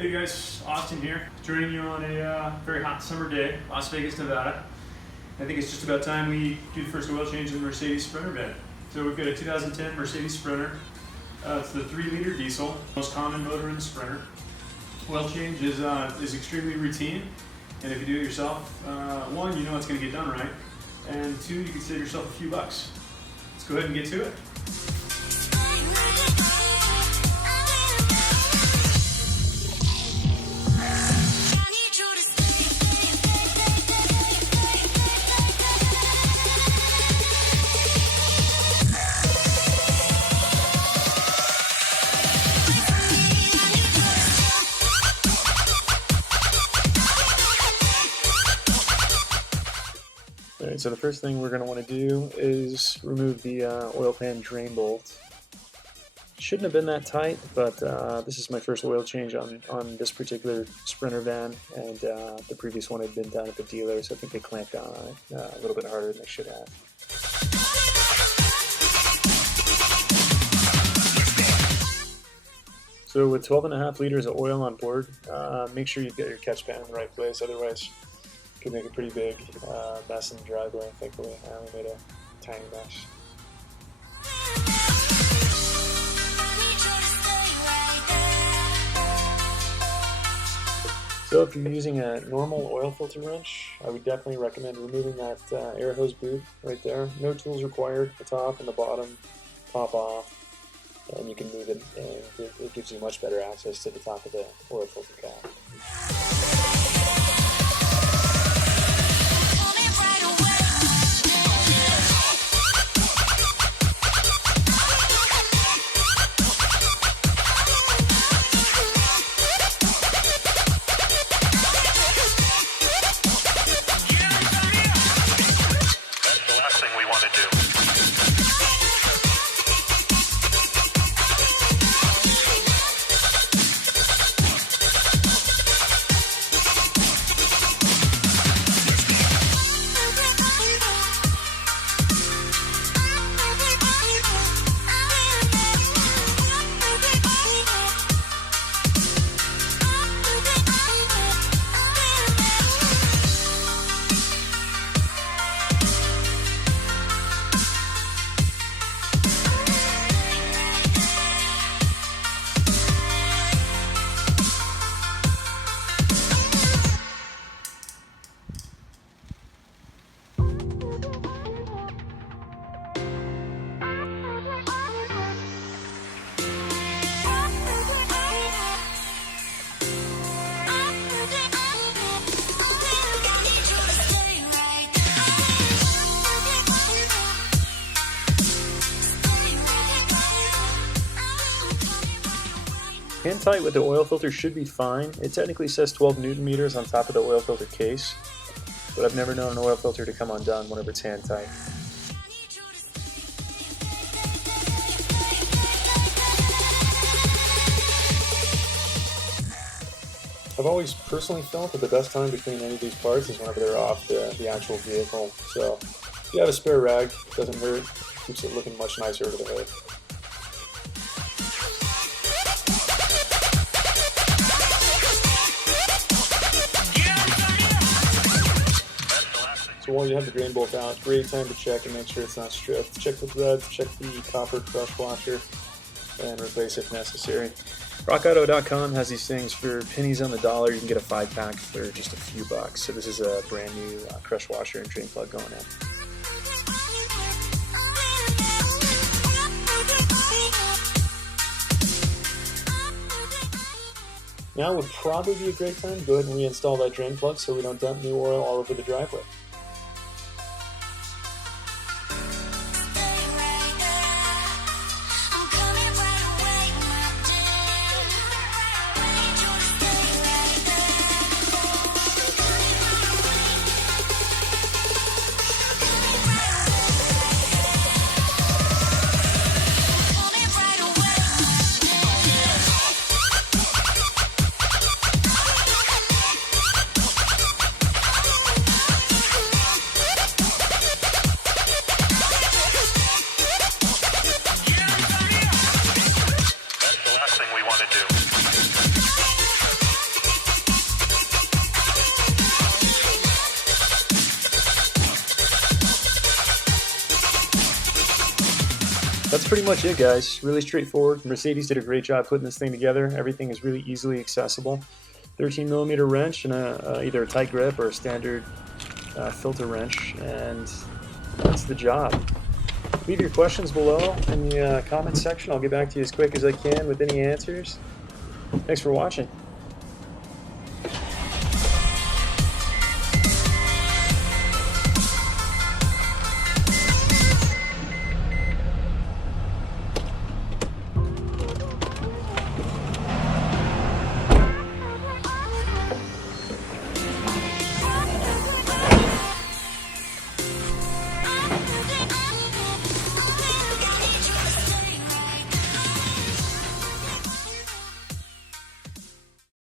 Hey guys, Austin here, joining you on a very hot summer day, Las Vegas, Nevada. I think it's just about time we do the first oil change in the Mercedes Sprinter van. So we've got a 2010 Mercedes Sprinter. It's the 3-liter diesel, most common motor in the Sprinter. Oil change is extremely routine, and if you do it yourself, one, you know it's going to get done right, and two, you can save yourself a few bucks. Let's go ahead and get to it. Alright, so the first thing we're going to want to do is remove the oil pan drain bolt. Shouldn't have been that tight, but this is my first oil change on this particular Sprinter van, and the previous one had been done at the dealer, so I think they clamped down on it a little bit harder than they should have. So with 12.5 liters of oil on board, make sure you've got your catch pan in the right place, otherwise could make a pretty big mess in the driveway. Thankfully, I only made a tiny mess. So if you're using a normal oil filter wrench, I would definitely recommend removing that air hose boot right there. No tools required. The top and the bottom pop off, and you can move it, and it gives you much better access to the top of the oil filter cap. Hand tight with the oil filter should be fine. It technically says 12 Newton meters on top of the oil filter case, but I've never known an oil filter to come undone whenever it's hand tight. I've always personally felt that the best time to clean any of these parts is whenever they're off the actual vehicle. So if you have a spare rag, it doesn't hurt, keeps it looking much nicer over the hood. So while you have the drain bolt out, great time to check and make sure it's not stripped. Check the threads, check the copper crush washer, and replace if necessary. RockAuto.com has these things for pennies on the dollar. You can get a 5-pack for just a few bucks. So this is a brand new crush washer and drain plug going in. Now would probably be a great time to go ahead and reinstall that drain plug so we don't dump new oil all over the driveway. that's pretty much it, guys. Really straightforward. Mercedes did a great job putting this thing together. Everything is really easily accessible. 13mm wrench and either a tight grip or a standard filter wrench, and that's the job. Leave your questions below in the comments section. I'll get back to you as quick as I can with any answers. Thanks for watching.